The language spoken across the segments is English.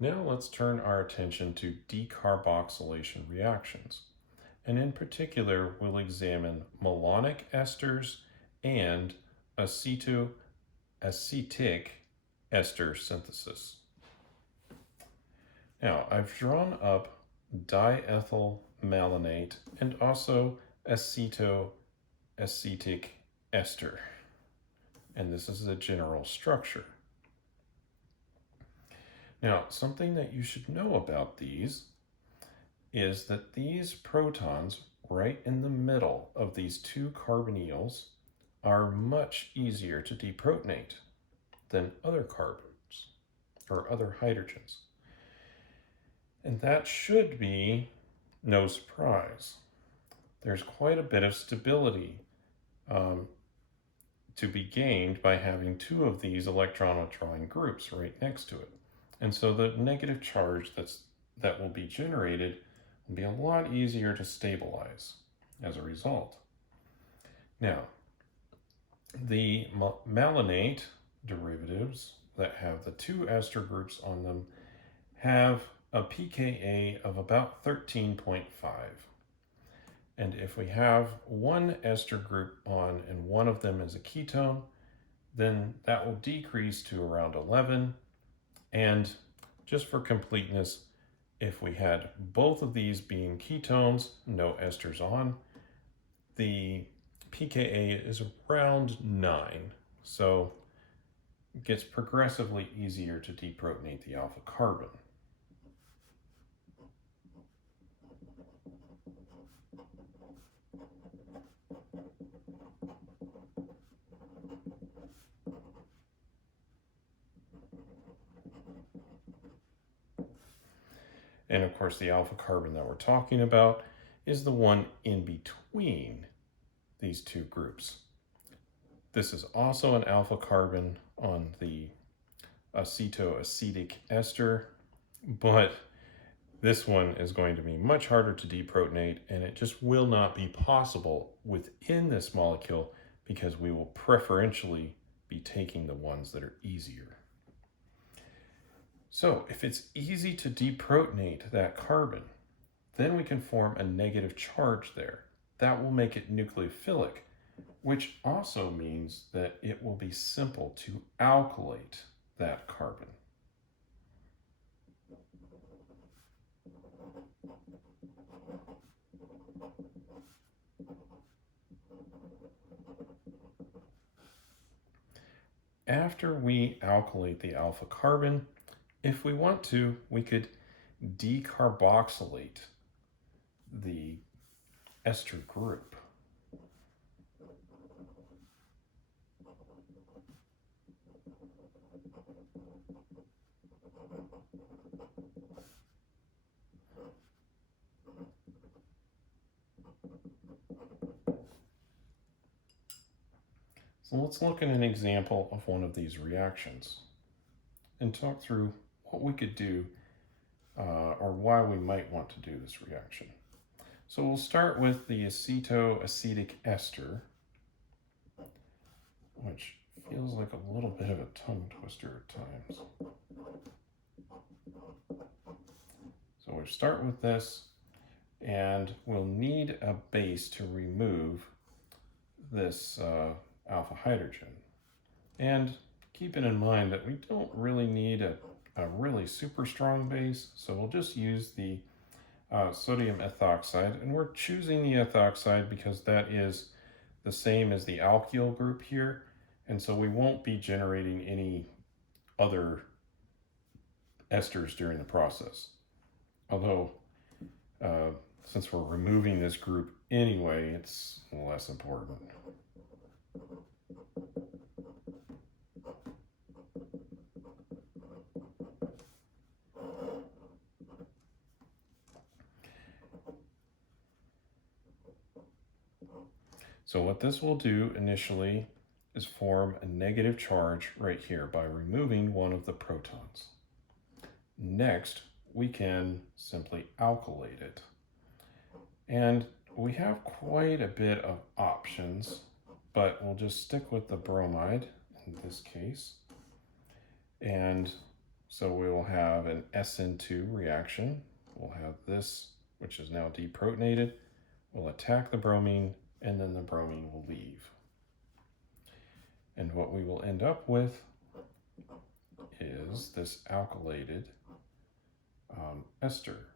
Now let's turn our attention to decarboxylation reactions. And in particular, we'll examine malonic esters and acetoacetic ester synthesis. Now, I've drawn up diethyl malonate and also acetoacetic ester. And this is the general structure. Now, something that you should know about these is that these protons right in the middle of these two carbonyls are much easier to deprotonate than other carbons or other hydrogens. And that should be no surprise. There's quite a bit of stability to be gained by having two of these electron withdrawing groups right next to it. And so the negative charge that will be generated will be a lot easier to stabilize as a result. Now, the malonate derivatives that have the two ester groups on them have a pKa of about 13.5. And if we have one ester group on and one of them is a ketone, then that will decrease to around 11. And just for completeness, if we had both of these being ketones, no esters on, the pKa is around 9. So it gets progressively easier to deprotonate the alpha carbon. And of course, the alpha carbon that we're talking about is the one in between these two groups. This is also an alpha carbon on the acetoacetic ester, but this one is going to be much harder to deprotonate, and it just will not be possible within this molecule because we will preferentially be taking the ones that are easier. So if it's easy to deprotonate that carbon, then we can form a negative charge there. That will make it nucleophilic, which also means that it will be simple to alkylate that carbon. After we alkylate the alpha carbon, if we want to, we could decarboxylate the ester group. So let's look at an example of one of these reactions and talk through what we could do or why we might want to do this reaction. So we'll start with the acetoacetic ester, which feels like a little bit of a tongue twister at times. So we'll start with this, and we'll need a base to remove this alpha hydrogen. And keeping in mind that we don't really need a really super strong base, so we'll just use the sodium ethoxide, and we're choosing the ethoxide because that is the same as the alkyl group here, and so we won't be generating any other esters during the process. Although, since we're removing this group anyway, it's less important. So what this will do initially is form a negative charge right here by removing one of the protons. Next, we can simply alkylate it. And we have quite a bit of options, but we'll just stick with the bromide in this case and So we will have an SN2 reaction. We'll have this, which is now deprotonated, will attack the bromine, and then the bromine will leave. And what we will end up with is this alkylated ester.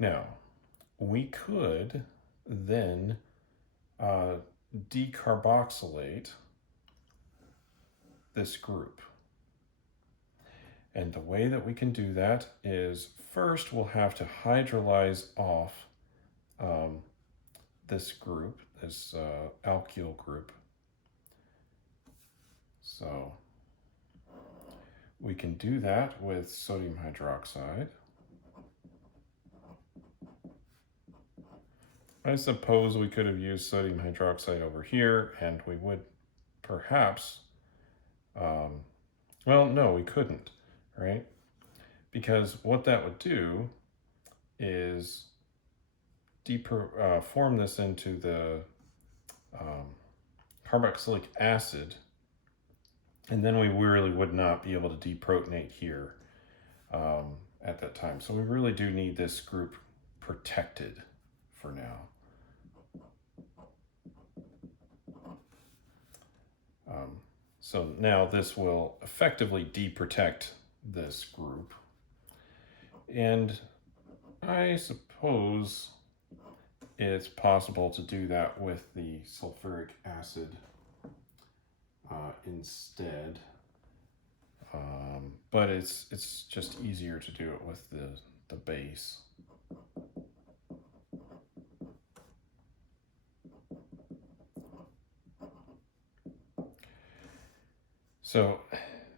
Now, we could then decarboxylate this group. And the way that we can do that is first we'll have to hydrolyze off this group, this alkyl group. So we can do that with sodium hydroxide. I suppose we could have used sodium hydroxide over here, and we would perhaps, well, no, we couldn't, right? Because what that would do is form this into the carboxylic acid, and then we really would not be able to deprotonate here at that time. So we really do need this group protected for now. So now this will effectively deprotect this group. And I suppose it's possible to do that with the sulfuric acid instead. But it's just easier to do it with the base. So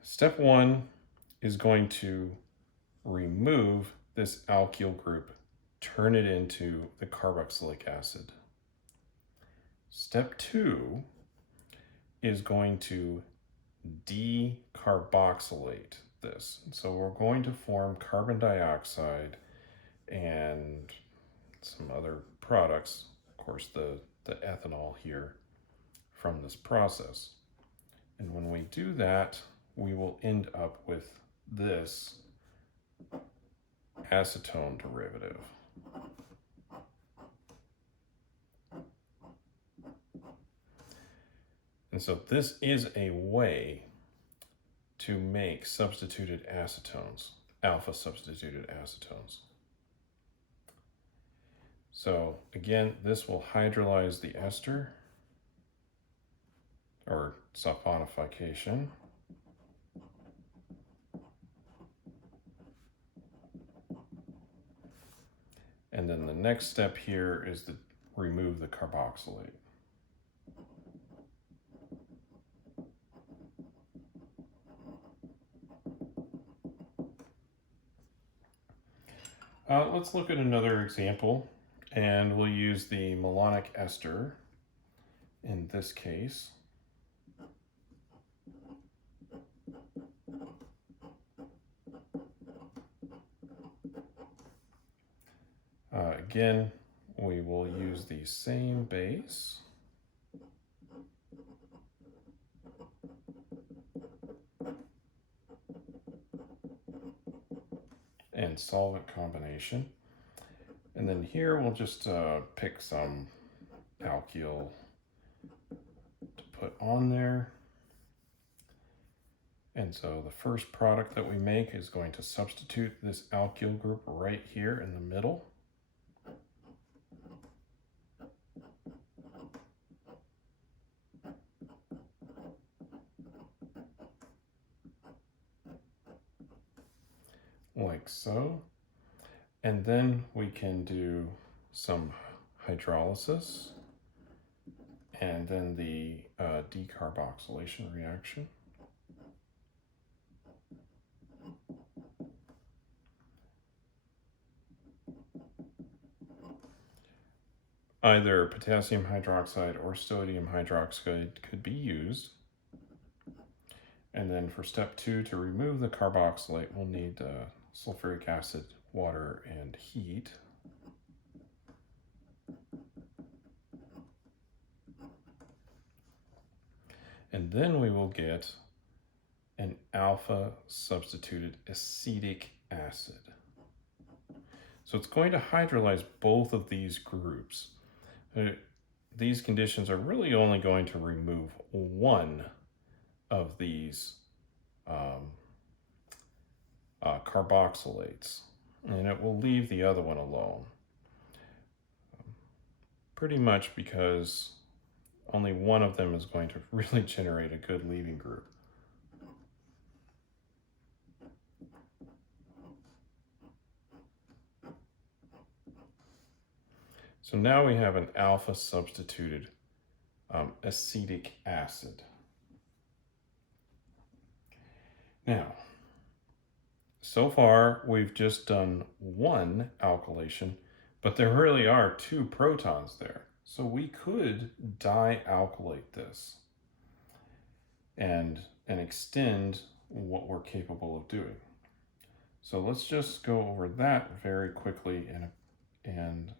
step one is going to remove this alkyl group, turn it into the carboxylic acid. Step two is going to decarboxylate this. So we're going to form carbon dioxide and some other products, of course the ethanol here from this process. And when we do that, we will end up with this acetone derivative. And so this is a way to make substituted acetones, alpha substituted acetones. So again, this will hydrolyze the ester, or saponification. And then the next step here is to remove the carboxylate. Let's look at another example, and we'll use the malonic ester in this case. Again, we will use the same base. And solvent combination. And then here we'll just pick some alkyl to put on there. And so the first product that we make is going to substitute this alkyl group right here in the middle. Like so. And then we can do some hydrolysis and then the decarboxylation reaction. Either potassium hydroxide or sodium hydroxide could be used. And then for step two, to remove the carboxylate, we'll need sulfuric acid, water, and heat. And then we will get an alpha substituted acetic acid. So it's going to hydrolyze both of these groups. These conditions are really only going to remove one of these carboxylates, and it will leave the other one alone. Pretty much because only one of them is going to really generate a good leaving group. So now we have an alpha substituted acetic acid. Now, so far we've just done one alkylation, but there really are 2 protons there. So we could dialkylate this and extend what we're capable of doing. So let's just go over that very quickly, and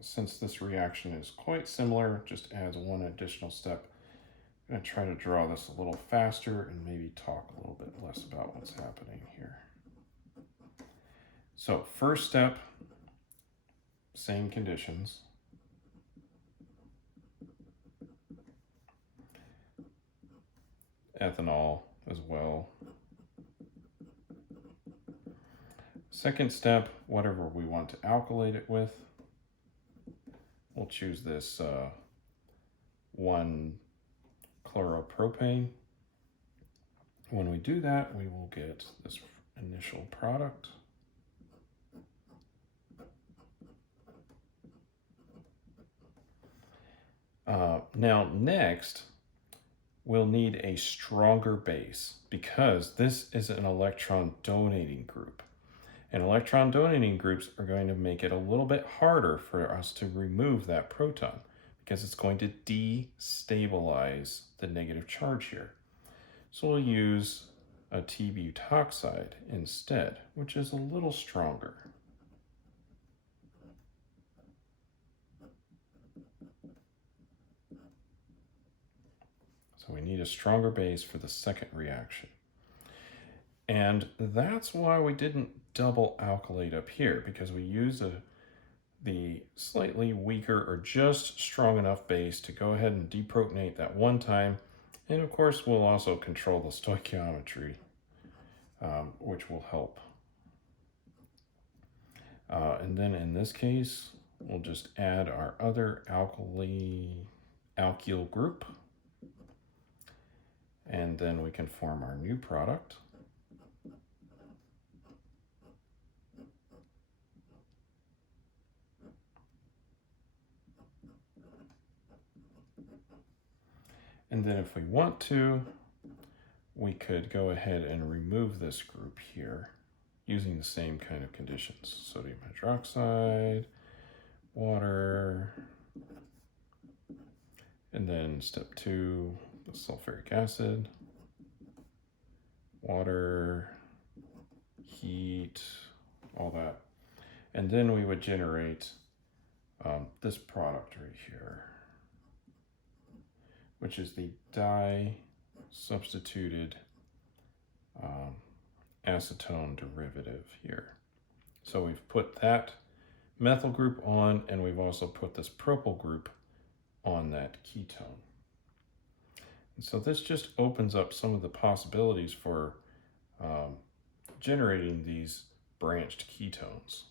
since this reaction is quite similar, just adds one additional step. I'm going to try to draw this a little faster and maybe talk a little bit less about what's happening here. So first step, same conditions. Ethanol as well. Second step, whatever we want to alkylate it with. We'll choose this 1-chloropropane. When we do that, we will get this initial product. Now next, we'll need a stronger base because this is an electron donating group. And electron donating groups are going to make it a little bit harder for us to remove that proton because it's going to destabilize the negative charge here. So we'll use a T-butoxide instead, which is a little stronger. So we need a stronger base for the second reaction. And that's why we didn't double alkylate up here, because we used the slightly weaker or just strong enough base to go ahead and deprotonate that one time. And of course, we'll also control the stoichiometry, which will help. And then in this case, we'll just add our other alkyl group. And then we can form our new product. And then if we want to, we could go ahead and remove this group here using the same kind of conditions. Sodium hydroxide, water, and then step 2, the sulfuric acid, water, heat, all that. And then we would generate this product right here, which is the di-substituted acetone derivative here. So we've put that methyl group on, and we've also put this propyl group on that ketone. And so this just opens up some of the possibilities for generating these branched ketones.